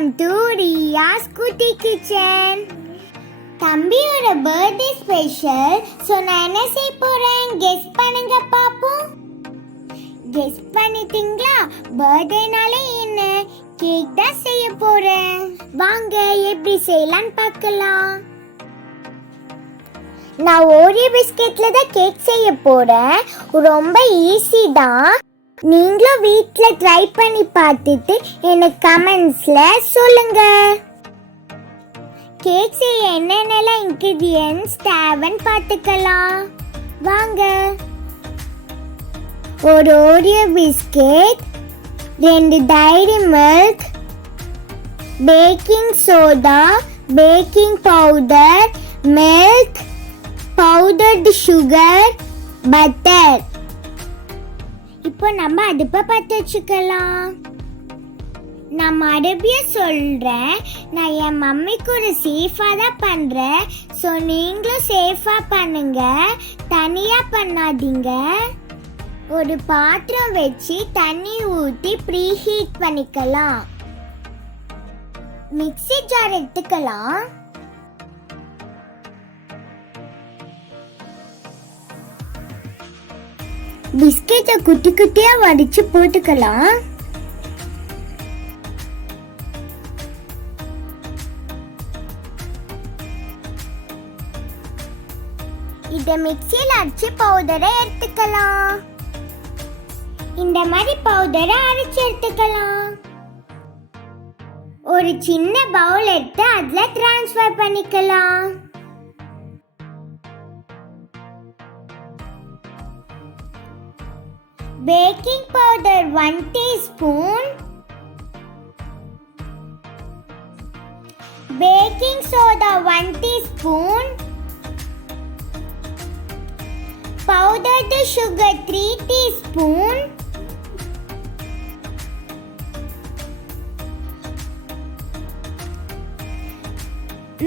Welcome to Riyaz குட்டி kitchen. தம்பியோட birthday special. So நான் என்ன செய்ய போறேன் கெஸ் பண்ணுங்க பாப்போம். கெஸ் பண்ணிட்டீங்களா? பர்த்டேனாலே என்ன, கேக் தான் செய்ய போறேன். வாங்க எப்படி செய்யலாம்னு பார்க்கலாம். நான் ஓரியோ பிஸ்கெட்ல தான் கேக் செய்ய போறேன். ரொம்ப ஈஸி தான். நீங்களும் வீட்டில் ட்ரை பண்ணி பார்த்துட்டு எனக்கு கமெண்ட்ஸ்ல சொல்லுங்க. கேக் செய்ய என்னென்னலாம் இன்கிரிடியன்ட்ஸ் தேவைன்னு பார்த்துக்கலாம் வாங்க. ஒரு Oreo biscuit, 2 Dairy Milk, baking soda, baking powder, milk, powdered sugar, butter. இப்போ நம்ம அடுப்பை பற்ற வச்சுக்கலாம். நான் மறுபடியும் சொல்கிறேன், நான் என் மம்மிக்கு ஒரு சேஃபாக தான் பண்ணுறேன். ஸோ நீங்களும் சேஃபாக பண்ணுங்க, தனியாக பண்ணாதீங்க. ஒரு பாத்திரம் வச்சு தண்ணி ஊற்றி ப்ரீ ஹீட் பண்ணிக்கலாம். மிக்ஸி ஜார் எடுத்துக்கலாம். பிஸ்கெட்டை குட்டி குட்டியா வடிச்சு போட்டுக்கலாம். இத மிக்ஸியில் அரைச்சு பவுடரை எடுத்துக்கலாம். இந்த மாதிரி பவுடரை அரைச்சு எடுத்துக்கலாம். ஒரு சின்ன பவுல் எடுத்து அதுல டிரான்ஸ்ஃபர் பண்ணிக்கலாம். Baking powder 1 teaspoon, baking soda 1 teaspoon, powdered sugar 3 teaspoon,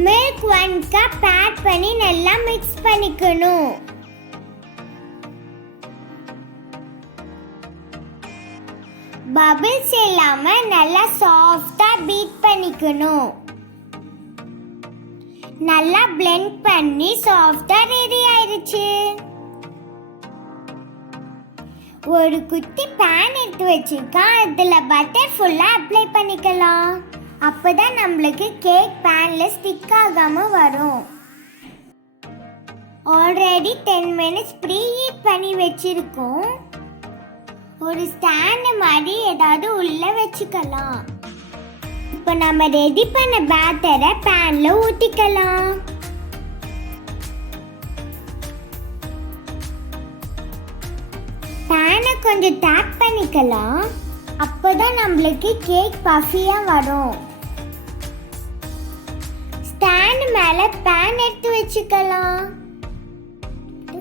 milk 1 cup add பண்ணி நல்லா மிக்ஸ் பண்ணிக்கணும். பபிள்ஸ் இல்லாம நல்லா சாஃப்டா பீட் பண்ணிக்கணும். நல்லா blend பண்ணி சாஃப்டா ரெடி ஆயிருச்சு. ஒரு குட்டி பேன் எடுத்து வச்சிருக்கேன். அதுல பட்டர் ஃபுல்லா அப்ளை பண்ணிக்கலாம். அப்பதான் நம்மளுக்கு கேக் பேன்ல ஸ்டிக் ஆகாம வரும். ஆல்ரெடி 10 மினிட்ஸ் ப்ரீ ஹீட் பண்ணி வச்சிருக்கோம். ஒரு ஸ்டாண்ட் மாதிரி ஏதாவது உள்ள வச்சுக்கலாம். இப்போ நம்ம ரெடி பண்ண பேட்டரை பேன்ல ஊத்திக்கலாம். பேனை கொஞ்சம் டேப் பண்ணிக்கலாம். அப்போதான் நம்மளுக்கு கேக் பஃபியா வரும். ஸ்டாண்ட் மேல பேன் எடுத்து வச்சுக்கலாம்.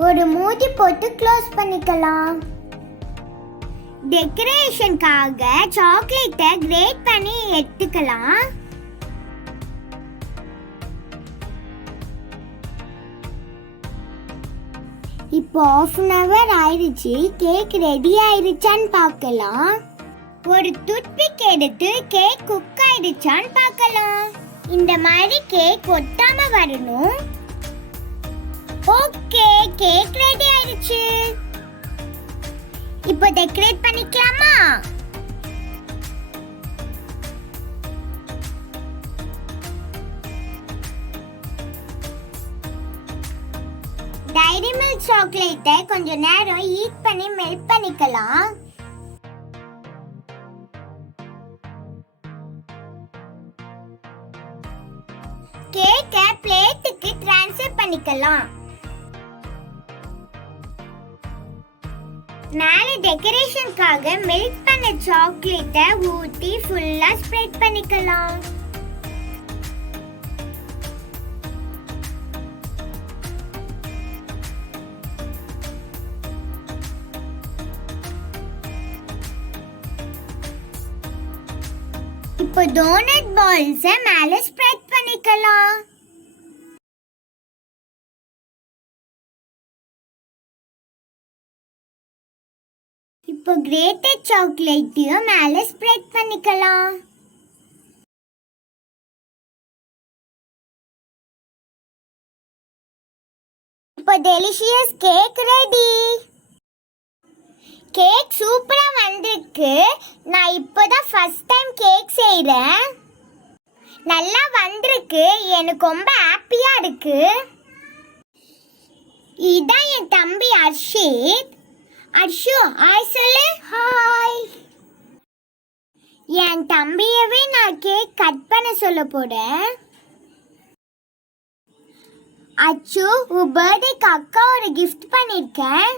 ஒரு மூடி போட்டு க்ளோஸ் பண்ணிக்கலாம். டெக்கரேஷனுக்காக சாக்லேட்டை கிரேட் பண்ணி எடுத்துக்கலாம். இப்போ 1/2 hour ஆயிடுச்சு. கேக் ரெடி ஆயிடுச்சான்னு பார்க்கலாம். ஒரு டூத்பிக் எடுத்து கேக் குக் ஆயிடுச்சான்னு பார்க்கலாம். இந்த மாதிரி கேக் ஒட்டாம வரணும். ஓகே, கேக் ரெடி ஆயிடுச்சு. இப்போ டெக்கரேட் பண்ணிக்கலாமா? டைரி மில்க் சாக்லேட்டை கொஞ்ச நேரம் ஹீட் பண்ணி மெல்ட் பண்ணிக்கலாம். கேக்கை பிளேட்டுக்கு ட்ரான்ஸ்ஃபர் பண்ணிக்கலாம். மேல டெக்கரேஷனுக்காக மெல்ட் பண்ண சாக்லேட்டை ஊத்தி ஃபுல்லா ஸ்ப்ரெட் பண்ணிக்கலாம். இப்போ டோனட் பால்ஸை மேல ஸ்ப்ரெட் பண்ணிக்கலாம். இப்போ கிரேட்டட் சாக்லேட்டையும் மேலே ஸ்ப்ரெட் பண்ணிக்கலாம். இப்போ டெலிஷியஸ் கேக் ரெடி. கேக் சூப்பரா வந்திருக்கு. நான் இப்போதான் ஃபர்ஸ்ட் டைம் கேக் செய்றேன். நல்லா வந்திருக்கு. எனக்கு ரொம்ப ஹாப்பியா இருக்கு. இதான் என் தம்பி அர்ஷித். அர்ஷு ஹாய் சொல்லு. ஹாய். என் தம்பியவே நான் கேக் கட் பண்ண சொல்ல போறேன். அச்சு, உன் பர்த்டேக்கு அக்கா ஒரு கிஃப்ட் பண்ணிருக்கேன்.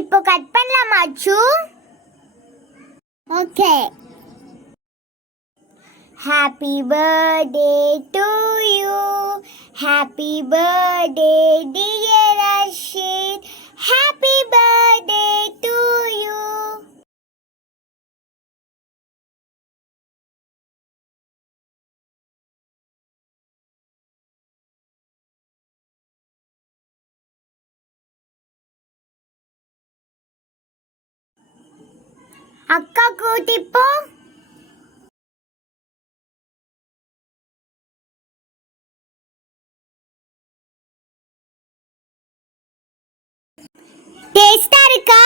இப்போ கட் பண்ணலாமா அச்சு? Okay. Happy birthday to you. Happy birthday dear Harshit. Happy birthday to you. அக்கா கூட்டிப்போ. டேஸ்டா இருக்கா?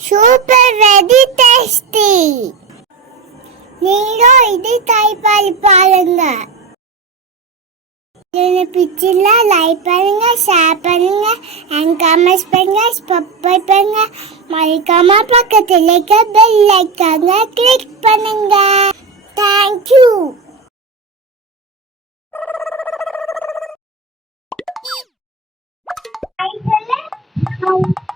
Super, very tasty. நீங்களும் இது ட்ரை பண்ணி பாருங்க. இந்த பிடிச்சிருந்தா லைக் பண்ணுங்க, ஷேர் பண்ணுங்க, அண்ட் கமெண்ட்ஸ் பண்ணுங்க, சப்ஸ்கிரைப் பண்ணுங்க. மறக்காம பக்கத்துல இருக்க பெல் ஐகானை கிளிக் பண்ணுங்க. Thank you. Hi,